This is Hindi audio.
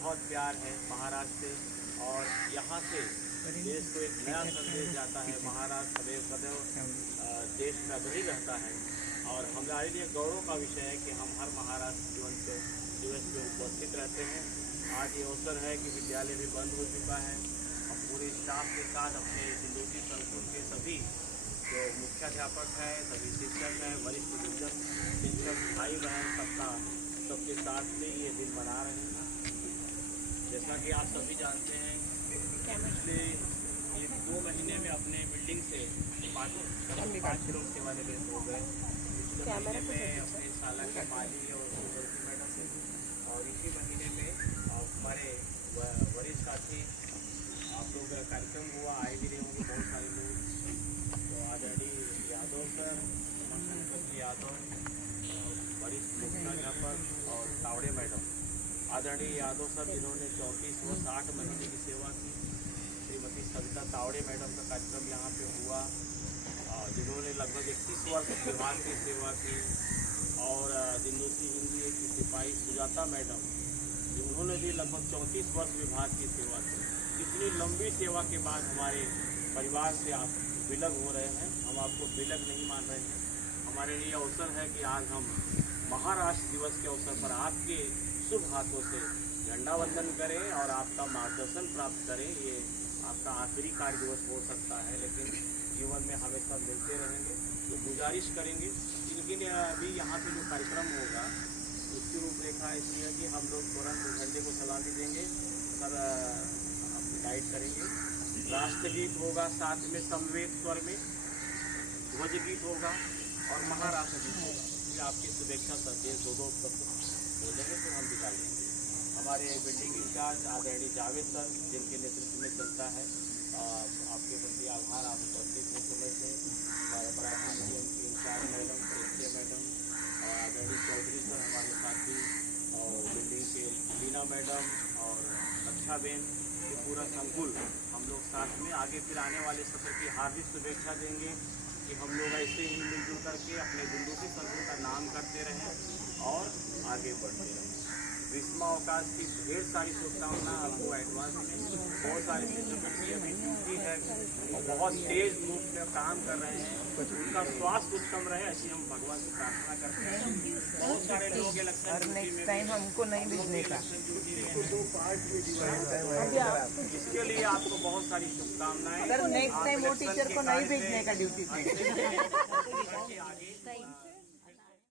बहुत प्यार है महाराष्ट्र से और यहाँ से देश को एक नया संदेश जाता है। महाराष्ट्र सदैव देश में अग्रणी रहता है और हमारे लिए गौरव का विषय है कि हम हर महाराष्ट्र दिवस पे उपस्थित रहते हैं। आज ये अवसर है कि विद्यालय भी बंद हो चुका है। हम पूरे स्टाफ के साथ अपने सिंदूरी संकुल के सभी जो मुख्याध्यापक हैं, सभी शिक्षक हैं, वरिष्ठ गुरुजन शिक्षक भाई बहन सबके साथ में ये दिन मना रहे हैं। जैसा कि आप सभी जानते हैं पिछले 1-2 महीने में अपने बिल्डिंग से 5 लोग सेवानिवृत्त हो गए। पिछले महीने में अपने शाला के माली और सुदर्शन मैडम से और इसी महीने में हमारे वरिष्ठ साथी आप लोग कार्यक्रम हुआ, आए भी रहे होंगे बहुत सारे लोग। तो आदरणीय यादव सर, शंकर जी यादव, वरिष्ठ मुख्याध्यापक और तावड़े मैडम, आदरणीय यादव सर जिन्होंने 34 वर्ष 8 महीने की सेवा की। श्रीमती सविता तावड़े मैडम का कार्यक्रम यहाँ पे हुआ जिन्होंने लगभग 31 वर्ष विभाग की सेवा की। और दिंदोसी हिंदी की सिपाही सुजाता मैडम उन्होंने भी लगभग 34 वर्ष विभाग की सेवा की। इतनी लंबी सेवा के बाद हमारे परिवार से आप विलग हो रहे हैं। हम आपको विलग नहीं मान रहे हैं। हमारे लिए अवसर है कि आज हम महाराष्ट्र दिवस के अवसर पर आपके शुभ हाथों से झंडा वंदन करें और आपका मार्गदर्शन प्राप्त करें। ये आपका आखिरी कार्य दिवस हो सकता है, लेकिन जीवन में हमेशा मिलते रहेंगे। तो गुजारिश करेंगे, लेकिन अभी यहाँ पे जो कार्यक्रम होगा उसकी रूपरेखा इसलिए है कि हम लोग तुरंत झंडे को सलामी देंगे, सर गाइड करेंगे। राष्ट्रगीत होगा, साथ में समवेत स्वर में ध्वज गीत होगा और महाराष्ट्र गीत होगा। ये आपकी शुभेच्छा संदेश दो बोलेंगे तो हम दिखा लेंगे। हमारे बिल्डिंग इंचार्ज आदरणीय जावेद सर जिनके नेतृत्व में चलता है, आपके प्रति आभार, आप उपस्थित हों समय से। हमारे पराठा की इंचार्ज मैडम, प्रेस्टिया मैडम और आदरणीय चौधरी सर हमारे साथी और बिल्डिंग के लीना मैडम और रक्षा बेन, ये पूरा संकुल हम लोग साथ में आगे फिर आने वाले सत्र की हार्दिक शुभेच्छा देंगे कि हम लोग ऐसे ही मिलजुल करके अपने दिंदोसी संकुल का नाम करते रहें और आगे बढ़ते रहें। ग्रीष्मावकाश की ढेर सारी शुभकामना आपको एडवांस में। बहुत सारे शिक्षकों की अभी ड्यूटी है और बहुत तेज रूप में काम कर रहे हैं। उनका स्वास्थ्य उत्तम रहे ऐसी हम भगवान से प्रार्थना करते हैं। बहुत सारे लोग इलेक्शन नेक्स्ट टाइम हमको नहीं भेजने का, इसके लिए आपको बहुत सारी शुभकामनाएं। नेक्स्ट टाइम वो टीचर को नहीं भेजने का ड्यूटी पे। आगे